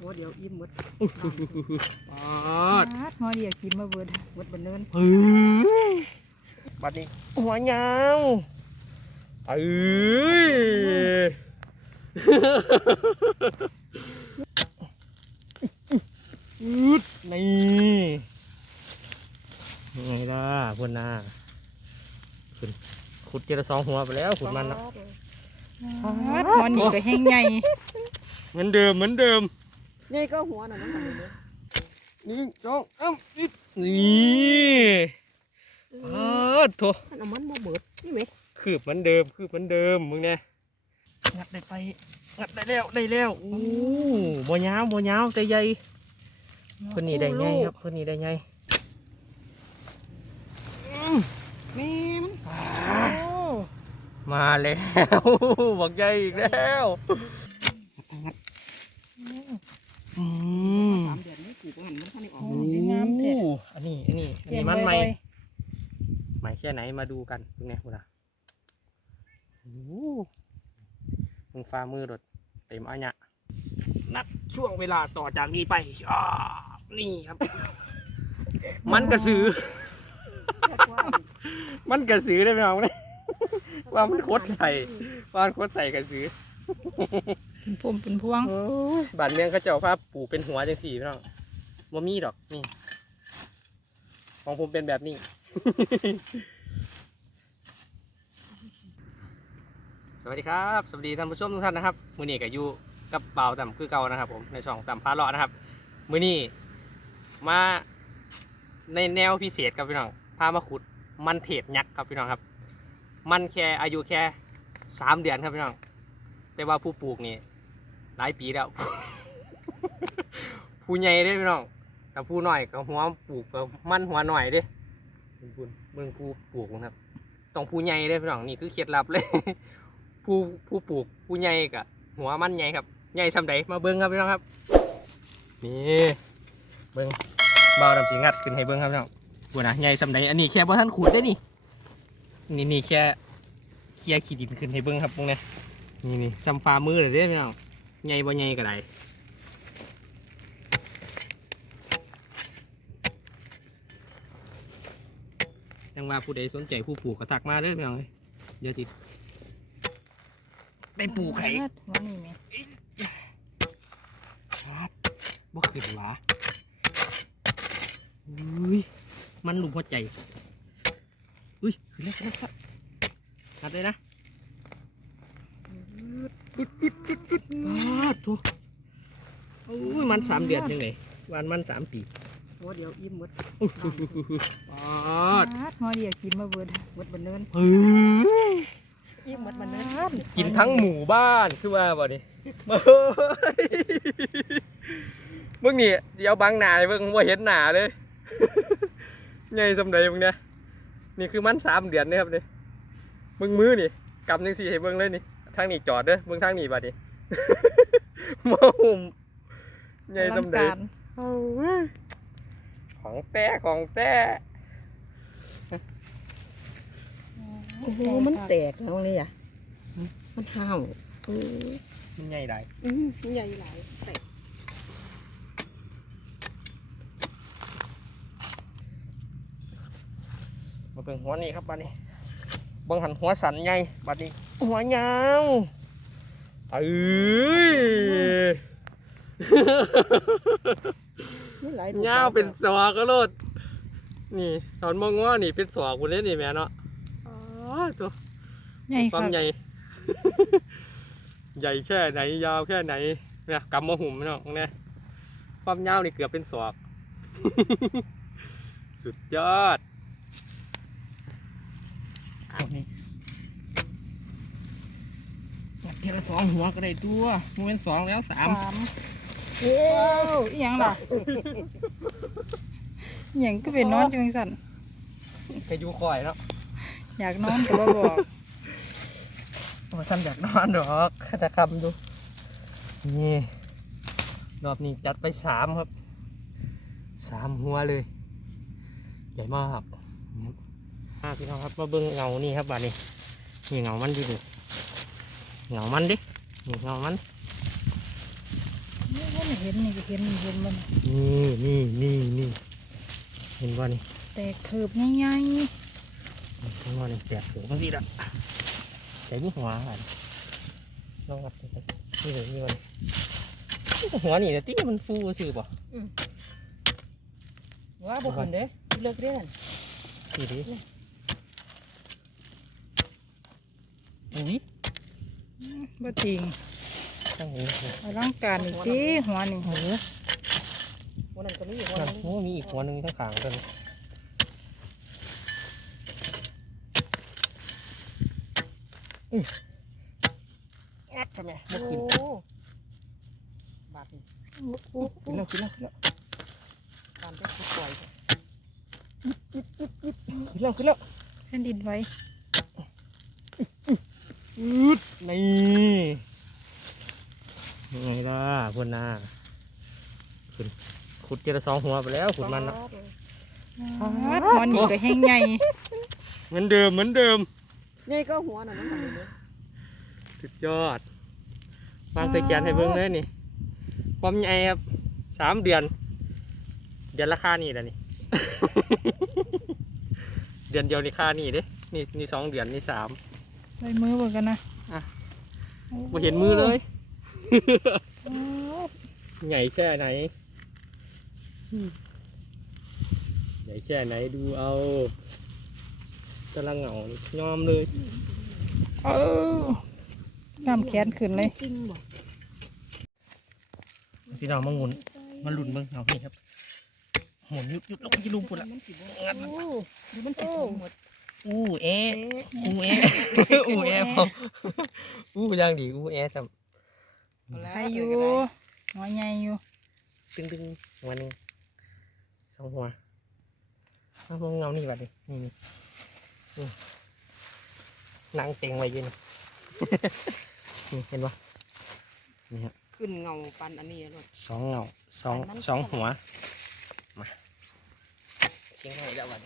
หัวเดียวอิ่มหมดปอดปาดหมอเดียวกินมาเบิดหมดบันเนินเฮ้ยบัดนี้หัวยาวเอ้ยอึดนี่ยังไงล่ะเพื่อนน่ะคุณขุดเจละสองหัวไปแล้วขุดมันนะปาดหมอนี่ก็แห้งใหญ่เหมือนเดิมเหมือนเดิม นี่ก็หัวน่ะมันทำอย่างนี้หนึ่งสองสามอีกนี่อ้าวโถมันเอามันมาเบิดนี่ไหมคืบเหมือนเดิมคืบเหมือนเดิมมึงเนี่ยงัดได้ไปงัดได้แล้วได้แล้วโอ้บ่ยาวบ่ยาวแต่ใหญ่คนนี้ได้ไงครับคนนี้ได้ไงแม่มันมาแล้วบอกใหญ่อีกแล้ว อืมสามเดือนนี่กี่วันมันท่านได้ออกโอ้มาอันนี้อันนี้อันนี้มันใหม่ใหม่แค่ไหนมาดูกันเป็นไงคุณอะโอ้มึงฟ้ามือรถเต็มอันเนี้ยนัดช่วงเวลาต่อจากนี้ไปอ่านี่ครับ มันกระสือ มันกระสือได้ไหมน้องเนี่ยว่ามันโคดใส่ว่ามันโคดใส่กระสือ เป็นพุ่มเป็นพวงโอ้ยบานเมืองเขาเจ้าภาพปลูกเป็นหัวจังสี่พี่น้องบ่มีดอกนี่ ของผมเป็นแบบนี้ สวัสดีครับ สวัสดีท่านผู้ชมทุกท่านนะครับ มือนี้กับยูกับเบาต่ำคือเก่านะครับ ผมในช่องต่ำพาเลาะนะครับ มือนี้มาในแนวพิเศษครับพี่น้องพามาขุดมันเทศยักษ์ครับพี่น้องครับ มันแค่อายุแค่สามเดือนครับพี่น้อง แต่ว่าผู้ปลูกนี่หลายปีแล้ว ผู้ใหญ่เด้พี่น้องแต่ผู้หน้อยก็หัวปลูกก็มันหัวหน่อยเด้เบิ่งผู้เบิ่งผู้ปลูกนะครับต้องผู้ใหญ่เด้พี่น้องนี่คือเคล็ดลับเลย ผู้ผู้ปลูกผู้ใหญ่กับหัวมันใหญ่ครับใหญ่สำใดมาเบิ่งครับพี่น้องครับ นี่เบิ่งเบาดำสีงัดขึ้นให้เบิ่งครับพี่น้องบัวนะใหญ่สำใดอันนี้แค่บ่ท่านขูดได้นี่นี่นี่แค่เคลียร์ขี้ดินขึ้นให้เบิ่งครับพวกนี้ นี่นี่ซัมฟ้ามือเลยเด้อพี่น้องใหญ่บ่ใหญ่ก็ได้ยังว่าผู้ใดสนใจผู้ปลูกก็ทักมาเด้อพี่น้องเอ้ยเดี๋ยวจิไปปลูกไข่ปาดหมอนี่แม่บ่ขึ้นหวะอุ้ย มันหลุมหัวใจ อุ้ยขึ้นแล้วขึ้นแล้วครับนัดเลยนะ ปิดปิดปิดปิดอ้าวโถูอุ้ยมันสามเดือนยังไงวันมันสามปีหัวเดียวอิ่มหมดอุ้ยปอดปาดหมอเดียวกินมาเบิดหมดบันเนินเฮ้ยอิ่มหมดบันเนินกินทั้งหมู่บ้านคือว่าบ่นี่เฮ้ยเบิ่งนี่เดี๋ยวบังหนาเบิ่งว่าเห็นหนาเลยใหญ่สำใดมึงเนี่ยนี่คือมันสามเดือนนี่ยครับนี่เบิ่งมือนี่กำจังสี่ให้เบิ่งเลยนี่ ทางนี้จอดเด้อเบิ่งทางนี้บัดนี้ มาหุ่มใหญ่อลัสำงใดการเอาเว้ยของแต้ของแต้โอ้โหมันแตกแล้วเลยอะ มันห้าวอือมันใหญ่ได้อืมมันใหญ่หลายแตกมาเป็นหัวนี่ครับบัดนี้เบิ่งหันหัวสันใหญ่บัดนี้ หัวยาวเอ้ยมันหลายยาวเป็นสวก็โลดนี่ตอนมองว่านี่เป็นสวกูเล่นนี่แม่เนาะอ๋อตัวใหญ่ควาค่ะมใหญ่ ใหญ่แค่ไหนยาวแค่ไหนเนี่ยกำมะหุ่มเนาะเนี่ยความยาวนี่เกือบเป็นศอก สุดยอด เอานี่เทีละสองหัวก็ได้ตัวมันเป็นสองแล้วสามสามโอ้อีหยังล่ะอีหยังก็เป็นนอนจังสั่นไปอยู่คอยเนาะอยากนอนก็บ่บอกโอ้ท่านอยากนอนหรอกข้าจะคำดู นี่รอบนี้จัดไปสามครับสามหัวเลย ใหญ่มากนี่ครับ อ่าพี่น้องครับมาเบิ่งเงานี่ครับบาดนี้นี่เงามันดิเงามันดินี่เงามันนี่นี่เห็นนี่ก็เห็นนี่เห็นมันนี่นี่นี่นี่เห็นว่านี่แต่เคิบใหญ่เห็นว่านี่แตกถึงบางทีละแต่นี่หัวอะลองวัดดูสินี่เลยนี่วันนี่ก็หัวนี่แต่ที่มันฟูซื่อป่ะว่าบุคุณเด้เลิกเรียนดีดี อุ้ยๆบ่จริงตั้งนี้อลังการนี่ติหัวนี่โอ้โหวันนั้นก็มีอยู่วันนั่นนึงโอ้มีอีกหัวหนึ่งทั้งขางกันอุ้ยแอ๊ดทำไมบ่ขึ้นโอ้บาดนี่ขึ้นแล้วขึ้นแล้วขึ้นแล้วตามที่ปล่อยขึ้นแล้วขึ้นแล้วแผ่นดินไหว อืดนี่ยังไงล่ะพุ่นน่ะขึ้นขุดเจละสองหัวไปแล้วขุดมันนะหัวนี่ก็แห้งใหญ่เหมือนเดิมเหมือนเดิมนี่ก็หัวน่ะมันทำเลยสุดยอดวางใส่แกนให้เบิ่งเลยนี่ความใหญ่ครับสามเดือน เดือนละค่านี่แหละนี่ เดือนเดียวนี่ค่านี่เด้นี่นี่สองเดือนนี่สาม ใส่มือเบิ่งกันนะอะโอ้บ่เห็นมือเลยโอ้ใหญ่แค่ไหนใหญ่แค่ไหนดูเอากำลังเหงายอมเลย เออน้ำแขนขึ้นเลยจริงบ่พี่น้องมาหมุนมาหลุนเบิ่งเอานี่ครับหมุนยุบยุบแล้วมันจะลุมปุ่นละมันสิบ่งัดมันดูมันสิบ่หมด อู้เอ๊ะเอ๊ะอู้เอ๊ะอู้เอ๊ะพออู้ยังดีอู้เอ๊ะจเอาแล้วใครอยู่หัวใหญ่อยู่ำตึงตึงหัวหนึงสองหัวเอามองเงานี่บัดดินี่นี่นี่นั่งเต็งไว้อยินนี่เห็นปะนี่ครับขึ้นเงาปันอันนี้รถสองเงาสองมันสองหัวมาทิ้งไว้แล้ววัน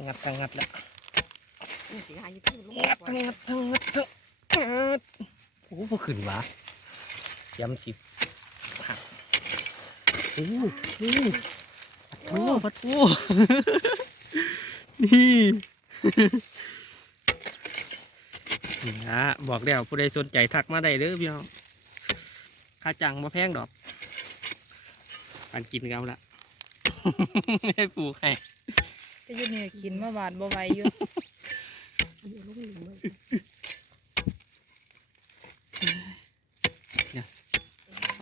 งัดทั้งงัดแล้วนี่สิหาอยู่ที่ลงงัดทั้งงัดทั้งงัดทั้งงัดโอ้โหบ่ขึ้นวะย้ำสิบหักโอ้โหนี่ปัดโอ้ปัดโอ้นี่นี่นะบอกแล้วผู้ใดสนใจทักมาได้เลยพี่น้องค่าจ้างมาแพงดอกปันกินกันเอาละให้ปลูกให้ ก็อยู่นี่กินมาบาดบ่ไหวอยู่อันนี้ลงหลุมเลย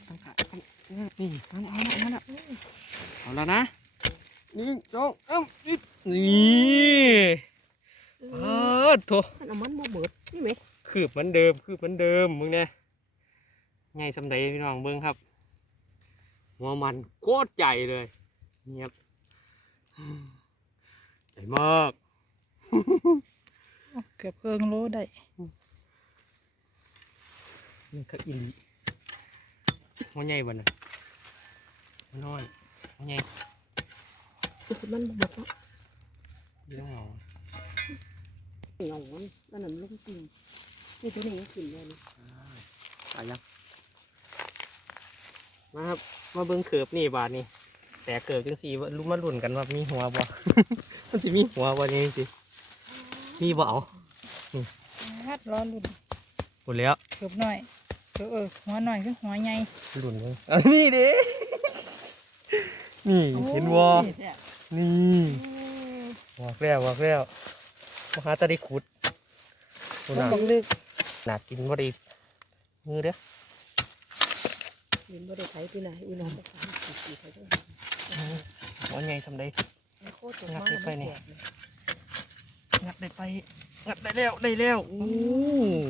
ตั้งขาตั้งนี่เอาละเอาละเอาละเอาละนะหนึ่งสองเอ้านี่นี่เออโถมันเอามันบ่เบิดนี่ไหมคืบเหมือนเดิมคืบเหมือนเดิมมึงเนี่ยไงสำใดพี่น้องเบิ้งครับหัวมันโคตรใหญ่เลยเงียบให ญ่มาก เกือบเกิงโลได้นี่ก็อินหัวใหญ่บ่น่ะหัวน้อยหัวใหญ่มันบ่เบิดเนาะยี่ต้องเอาเงามันนั่นน่ะมันลงจริงนี่ตัวนี้ยังขึ้นเลยนี่ตายยังมาครับ มาเบิ้งเขือบนี่บาทนี่แต่เขือบจังสีรู้มาลุ่นกันว่ามีหัวบ่ มันสิมีหัวบ่นี่สิมีบ่เอาฮัดร้อนรุ่นหมดแล้วเกือบหน่อยเกือบเออหัวหน่อยคือหัวใหญ่ลุ่นเบิ่งอันนี้เด้นี่เห็นบ่นี่แท้นี่บอกแล้วบอกแล้วมาหาตาได้ขุดดูต้นะบักลึกหนากินบ่ได้มือเด้อยินบ่ได้ไถที่ไหนอีน้องบ่ขายสิสิไถได้หัวใหญ่สำใดโคตรตก งัมาดไปนี่มัแตกงัดได้ไปงัดได้แล้วได้แล้วโอ้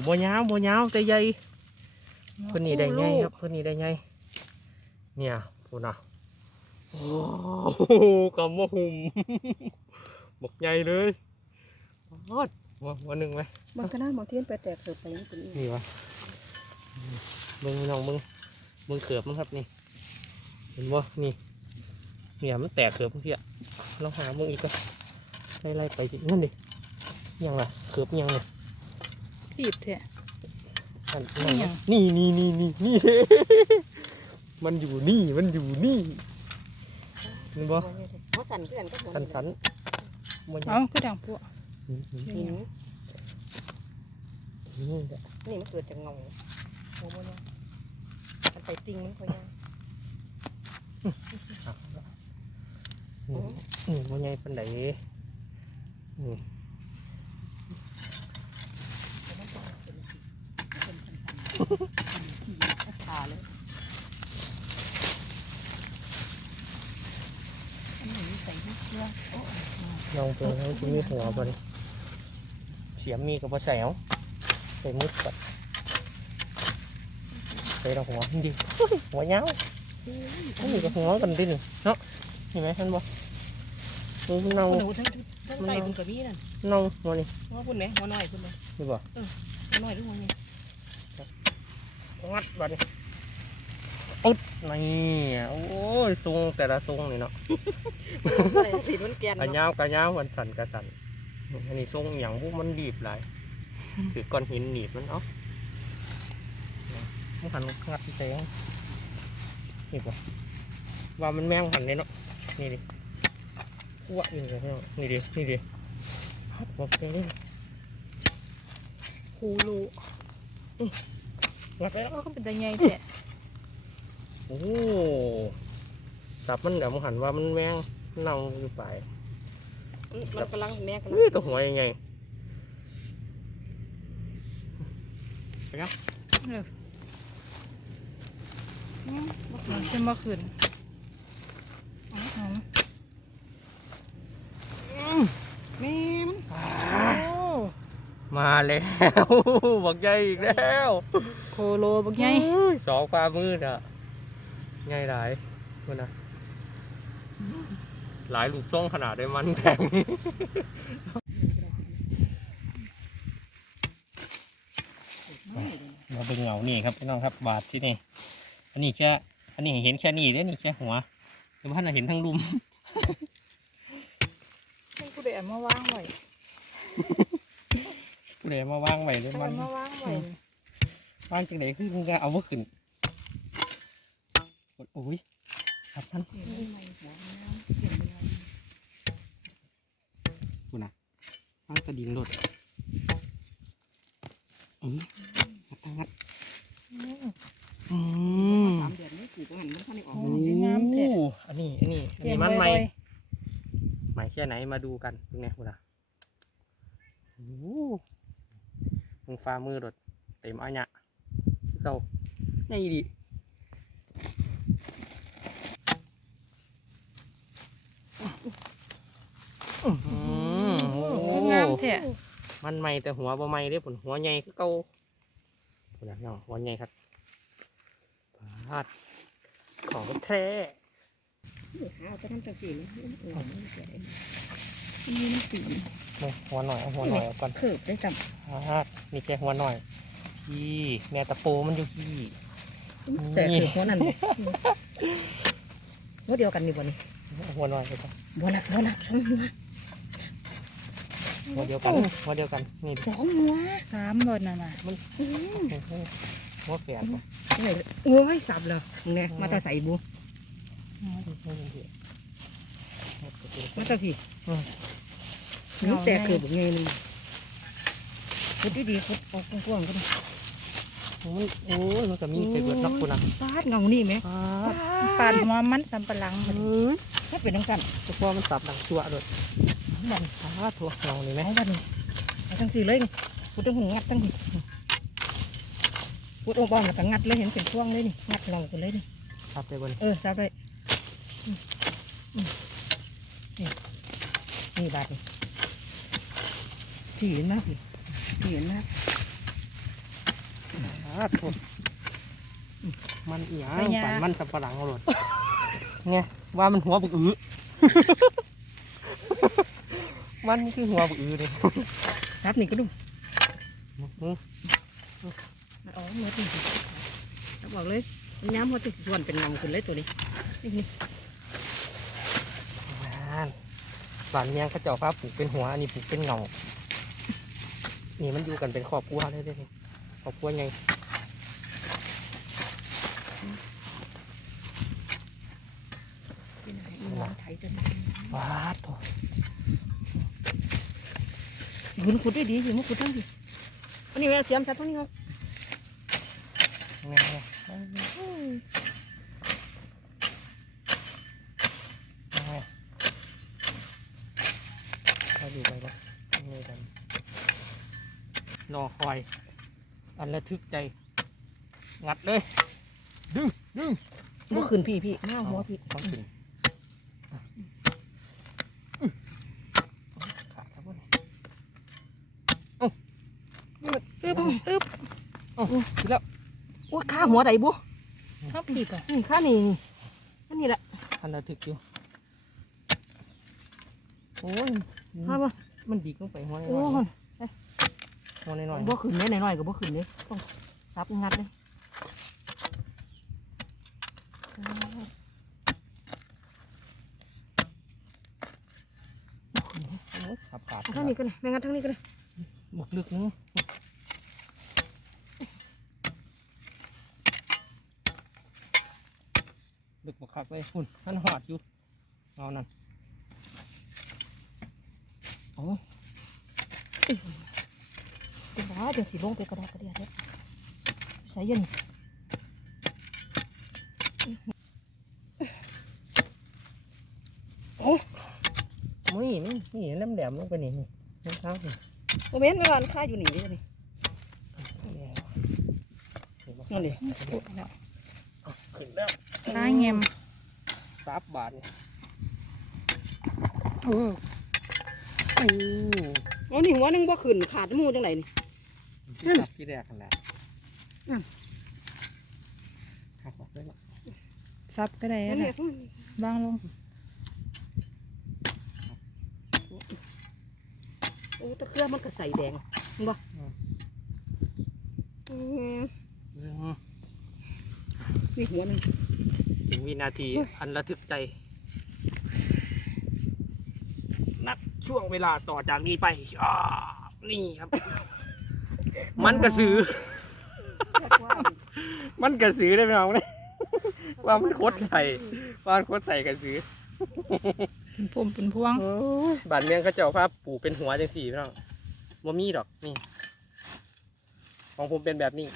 บ่ยาวบ่ยาวแต่ใหญ่เพิ่นนี่ได้ไงครับเพิ่นนี่ได้ไงเนี่ยพูดนะโอ้โหกำว่าหุ่มบักใหญ่เลยวอดหัวหัวหนึ่งไหมมันก็น่าบางเทียนไปแตกเกิดไปยังเป็นอีกนี่วะเบิ่งพี่น้องเบิ่งเบิ่งเขือบมันครับนี่ เห็นบ่นี่ เนี่ยมันแตกเขือบบางทีอะเราหาเบิ่งอีกก็ไล่ๆไปสินั่นดิยังล่ะเขือบยังเลยรีบแท้อันนี่หยังนี่นี่นี่นี่นี่มันอยู่นี่มันอยู่นี่เห็นบ่เขาสั่นเพื่อนก็สันสันมันเอาคือดังพวกอืมอืมหินอืมแหละนี่มันเกิดจากเงาโอ้โหเนี่ยมันไปติงมันเขายัง อืมอืมมันใหญ่ปานใดอืมขาเลยอันนี้ใส่ลูกเชือกโอ้ลองเป็นเขาจะมีหัวบ่นี่เสียมมีกับบ่ใส่เอาใส่มุดก่อนใส่ดอกหัวจริงๆหัวยาวนี่กับหัวกันดินเนาะ เห็นไหมท่านบ่นี่มันเน่า คุณหนูทั้งทั้งไตคุณกับพี่นั่นเน่าหัวนี่ว่าคุณไหมหัวน้อยคุณไหมนี่บ่หัวน้อยหรือหัวใหญ่งัดบัดนี้อุ๊ดนี่โอ้ยทรงแต่ละทรงนี่เนาะอะไรสีมันแกนกระเนาะยาวกระยาวมันสั่นกระสั่นอันนี้ทรงอหย่างพวกมันดีบหลายถือก้อนหินหนีบมันเนาะมันหันงัดที่แสงนี่ป่ะว่ามันแมงหันเลยเนาะ นี่ดิอ้วกอยู่เลยเนาะนี่ดินี่ดิบอกไปเลยคูรูงัดไปแล้วก็เป็นตาใหญ่แท้โอ้สับมันเดี๋ยวมันหันว่ามันแมงเน่าอยู่ไปมันกำลังแม่กำลังนี่ตัวหัวยังไงเอออืมมันจะมาขึ้นเอาเอา แม่มันโอ้มาแล้วบอกใหญ่อีกแล้วโคโลบักใหญ่อุ้ยสองฟ้ามืดอะใหญ่หลายคุณนะหลายลูกซ่งขนาดได้มันแข็งมาเป็นเงานี่ครับพี่น้องครับบาทที่นี่ อันนี้แค่ อันนี้เห็นแค่นี้เด้นี่แค่หัว แต่ว่าท่านเห็นทั้งลุมให้กูได้เอามาวางไว้ผู้ใดมาวางไว้เลยเอามันมาวางไว้วางจังไหนคือมึงก็เอามาขึ้นโอ้ยครับท่านกูนะฟังกระดิ่งรถอืมงัดทางงัดอืม สามเดือนนี่กี่กันมันท่านได้ออกโอ้มายงามแท้ อันนี้อันนี้อันนี้มันใหม่ใหม่แค่ไหนมาดูกันเป็นไงกูนะโอ้โหมึงฟ้ามือรถเต็มอันยะเก่านี่ดิอื้อหือโอ้โอ้งามแท้มันใหม่แต่หัวบ่ใหม่เด้ผลหัวใหญ่คือเก่าพุ่นน่ะเนาะหัวใหญ่ครับพาด ของแท้เอาจะทำจังสีนี่เออมันเกิดเองนี่มันสีนี่หัวหน่อยเอาหัวหน่อยเอาก่อนเคิบได้จพาดนี่แค่หัวหน่อยพี่แม่ตะโปมันอยู่พี่ำแต่คือหัวนั่นหัวเดียวกันนี่บ่นี่เอาหัวหน่อยไปก่อนบ่นะบ่นะหัวเดียวกันหัวเดียวกันนี่ดิสองหัวสามบนน่ะน่ะหัวแฝด บ่นี่โอ้ยสับเลยเนี่ยมาตาใส่บูมาตาพี่นี่แต่คือแบบไงนี่คุดดีๆคุดออกกว้างๆก็ได้โอ้ยโอ้ยมันก็มีไปเบิดเนักคุณนะปาดเงานี่ไหมพาดปาดหัวมันสำปะหลังบัดนี้เอ้ยถ้าเป็นทั้งกันตะโปมันสับดังชั่วด้วยบันพาดถั่วเงานี่ไหมเอาบันเอาทั้งสี่เลยนี่คุดทั้งหัวงัดทั้งนี้ คุดโอ้บ้องแล้วก็งัดเลยเห็นเป็นช่วงเลยนี่งัดเงากันเลยนี่สับไปบนเออจับไปอืมอืมนี่นี่บาดนี่ที่เห็นมากพี่ที่เห็นมากพาดถั่วมันเอียงปั่นมันสับปะหลังเอาหลดเนี่ยว่ามันหัวบุกอื้อมันนี่คือหัวบุกอื้อเลยจับนี่ก็ดู อื้ออ๋อเมื่อตีจับอกเลยย้ำว่าติดส่วนเป็นเงาขึ้นเลยตัวนี้นี่นี่บ้านเมียงเขาเจ้าฟ้าปลูกเป็นหัวอันนี้ปลูกเป็นเงานี่มันอยู่กันเป็นครอบครัวเลยเด้ครอบครัวไงไถจนวาดโถยืนขุดได้ดีอยู่มาขุดทั้งทีอันนี้แม่เสียมชัดตรงนี้ครับ นี่ไงนี่ไงเราดูไปแล้วนี่กันรอคอย อันระทึกใจ งัดเลย ดึงดึงบ่ขึ้นพี่พี่หน้าหัวพี่ต้องขึ้นขาดครับพ่ออึบอึบโอ้ขึ้นแล้ว โอ้ข้าหัวใดบุข้าปีกอะนี่ข้านี่นี่อันนี้แหละอันระทึกอยู่โอ้ยข้าบ่มันดีดลงไปหัวน้โอ้อยยๆหัวน้อยบ่ขึ้นเลยหน่อยๆก็บ่ขึ้นเลยต้องซับงัดเลยๆโอ้ยขาดขาดเอาทางนี้ก็ได้แม่งัดทางนี้ก็ได้หมกลึกนึง ลึกบักคักเลยหุ่นท่านหอดอยู่เอานั่นโอ้ยเดี๋ยวว่าเดี๋ยวสิลงไปกระดากกระเดียดเด้อใส่เย็นโอ้นี่นี่นี่น้ำแดมลงไปนี่นี่น้ำเท้านี่โมเมนต์ไม่ว่ามันค่าอยู่นี่เด้อนี่นี่นั่นดิเอาขึ้นแล้ว ข้าเงียมซับบาทนี่เออโอ้อ๋อนี่หัวหนึงบ่ขึ้นขาดหมูจังไดนี่ซับที่แรกกันแหละอืมหักออกได้ละซับก็ได้นั่นนะแหละบางลงโอ้ตะเกียบมันก็ใส่แดงเห็นบ่อืมอืมนี่หัวหนึง ถึงวินาทีอันระทึกใจ นับช่วงเวลาต่อจากนี้ไปอ่านี่ครับ มันกระสือ มันกระสือได้ไหมน้องเนี่ยว่ามันคดใส่ว่ามันคดใส่กระสือเป็นพวงเป็นพวงบ้านเมืองเขาเจ้าภาพปลูกเป็นหัวจังสี่พี่น้องบ่มีดอกนี่ ของผมเป็นแบบนี้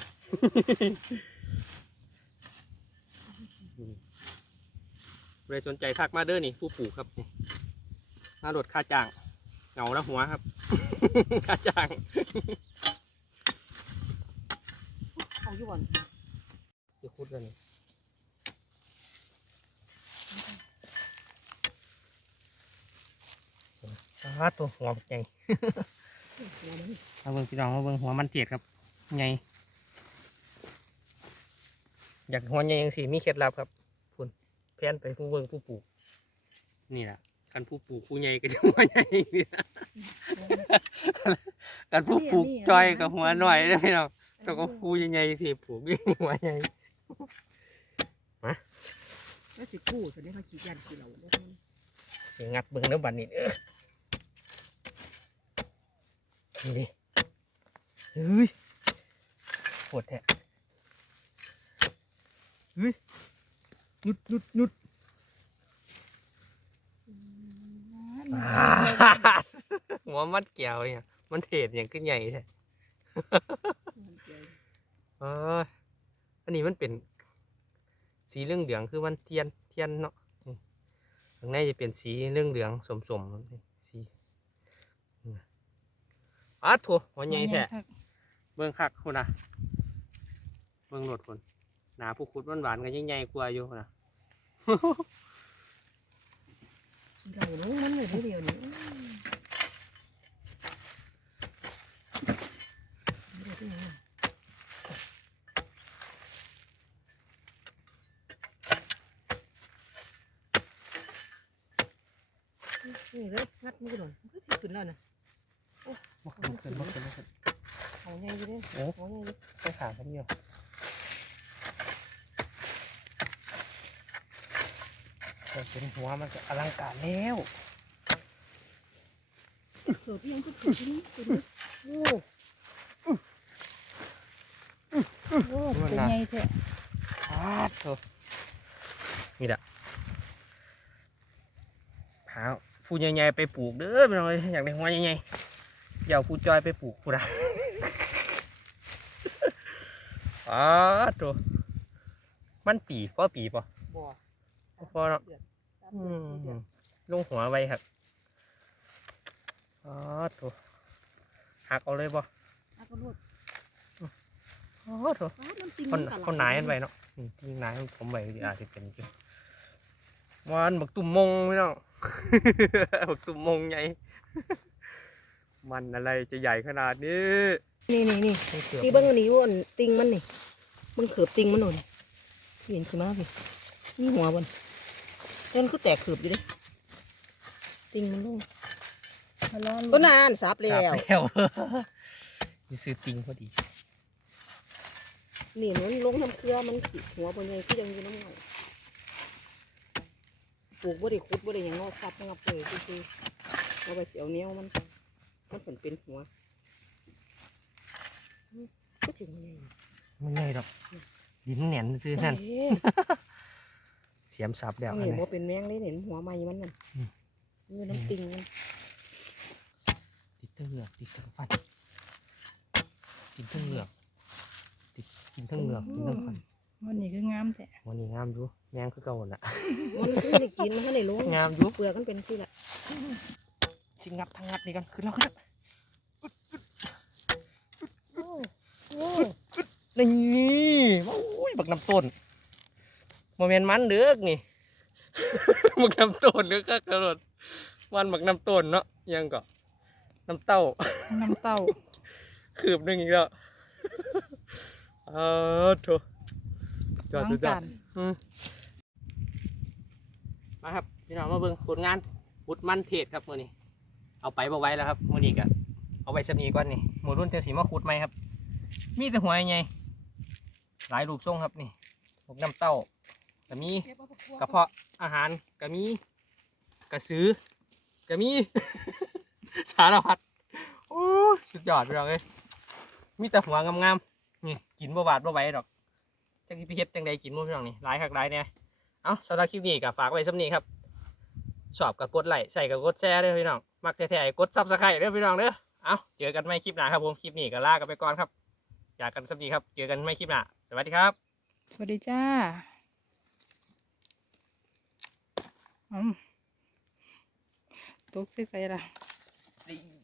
เลยสนใจทักมาเด้อนี่ ผู้ปลูกครับนี่มาลดค่าจ้างเหงาละหัวครับ ค่าจ้างเอาอยู่บ่อนจะคุดกันนี่อ้าตัวหัวใหญ่หัวมันมาเบิ่งพี่น้องมาเบิ่งหัวมันเตียดครับใหญ่อยากหัวใหญ่ยังสีมีเคล็ดลับครับคุณแพ นไปผู้เบิ่งผู้ปลูก นี่แหละการผู้ปลูกผู้ใหญ่ก็จะหัวใหญ่นี่ล่ะการผู้ปลูกจอยกับหัวหน่อยนะพี่น้องแต้องก็ผู้ใหญ่ๆสิปลูกด้วยหัวใหญ่แล้วสิกู้ตอนนี้เขาขี้ยันขี้เราเด้อเสียงัดเบิ่งแล้วบัดนี้เด้อนี่ดิเฮ้ยปวดแท้เฮ้ย หยุดหยุดหยุดหัวมันเกี่ยวเนี่ย มันเทศอย่างขึ้นใหญ่แท้เอออันนี้มันเป็น สีเหลืองเหลืองๆคือมันเทียนเทียนเนาะอืมข้างในจะเป็นสีเหลืองเหลืองสมสมๆสีอืมอาโถหัวใหญ่แท้เบิ่งคักคนนะเบิ่งโหลดคนหนาผู้คุดหวานหวานๆกันยังใหญ่กว่าอยู่นะ เราลงมันเลยทีเดียวนี่นี่เลยงัดมือหน่อยมันก็สิขึ้นแล้วนะ บ่ขึ้นบ่ขึ้นบ่ขึ้นบ่ขึ้น เป็นหัวมันก็อลังการแล้วเกิดยังก็เกิดที่นี่เกิดนี่โอ้โอ้เป็นไงแท้อาดโถนี่แหละหาผู้ใหญ่ๆไปปลูกเด้อพี่น้อยอยากได้หัวใหญ่ๆอย่าเอาผู้จอยไปปลูกผู้ใดอ๋อตัวมันปีเพราะปีป่ะบ่ พอเนาะเดือดสามอืเดือนสี่เดือนมลงหัวไว้ครับอ๋อตัวหักเอาเลยป่ะอะก็รูดอ๋อตัวอ๋อมันติงคนกัคนหนายมันไว้เนาะอืมที่หนายมันผมไว้อาจจะเป็นจริงวันบักตุ่มมงพี่น้องบักตุ่มมงใหญ่มันอะไรจะใหญ่ขนาดนี้ นี่นี่นี่ไม่เกือบที่เบิ้งอันนี้วนติงมันนี่เบิ้งเขือบติงมันหน่อยที่เห็นขึ้นมาพี่นี่หัวบน เงินคือแตกเขือบอยู่เด้ติงมันลงมาล้อก็นานสับแล้จับวแล้วนี่ซื้อจริงพอดีนี่มันลงทำเครือมันสิหัวบนใหญ่ก็ยังอยู่น้ำหน่อยปลูกบ่ได้ขุดบ่ได้หยังเงอกซับงับเลยคือๆเอาไปเสียวเนี้ยวมันมันผลเป็นหัวอืมก็ถึงมันใหญ่ไม่ใหญ่หรอกดินแหนนซื้อนั่นเอ๊ะเสียมสับแล้วเอาอันเห็นนี้ว่าเป็นแมงเลยเห็นหัวใหม่มันนั่นอืมนี่น้ำติงมันติดทั้งเหงือกติดทั้งฟันกินทั้งเหงือกติดกินทั้งเหงือกกินทั้งฟันวันนี้คืองามแต่วันนี้งามอยู่แมงคือเก่าน่ะมันไม่ได้กินมันไม่ได้ลงงามอยู่เปลือกมันเป็นที่ละชิงงับทั้งงัดนี่กันขึ้นแล้วขึ้นแล้วนี่โอ้ยบักน้ำต้น โมเมนมันเด้อนี่บักน้ำต้นเด้อครับกระโดดวันบักน้ำต้นเนาะยังก็น้ำเต้า น้ำเต้า คืบหนึงอีกแล้วเออโถจอดล้างสุดยอจาดนอืมมาครับพี่น้องมาเบิ่งผลงานบุดมันเทศครับมื่อนี้ เอาไปบ่ไว้แล้วครับมื่อนี้ก็เอาไว้สำนีก่อนนี่หมูรุ่นเทสีมาขุดไหมครับ มีแต่หัวใหญ่หลายรูปทรงครับนี่พวกน้ำเต้า ก็มีกระเพาะอาหารก็มีกระสือก็มี สารพัดโอ้ยสุดยอดพี่น้องเลยมีแต่หัวงามๆนี่กินบ่หวาดบ่ไหวดอกจังที่พี่เฮ็ดจังใดกินบ่พี่น้องนี่หลายคักหลายเนี่ยเอาสำหรับคลิปนี้ก็ฝากไว้สำนี้ครับชอบก็กดไลค์ใส่ก็กดแชร์ด้วยพี่น้องมักแท้ๆกดซับสไครต์ด้วยพี่น้องเด้อเอาเจอกันไม่คลิปหน้าครับผมคลิปนี้ก็ลากันไปก่อนครับอยากกันสักทีครับ เจอกันไม่คลิปหน้าสวัสดีครับ สวัสดีจ้าอืม ตกใส่ๆละนี่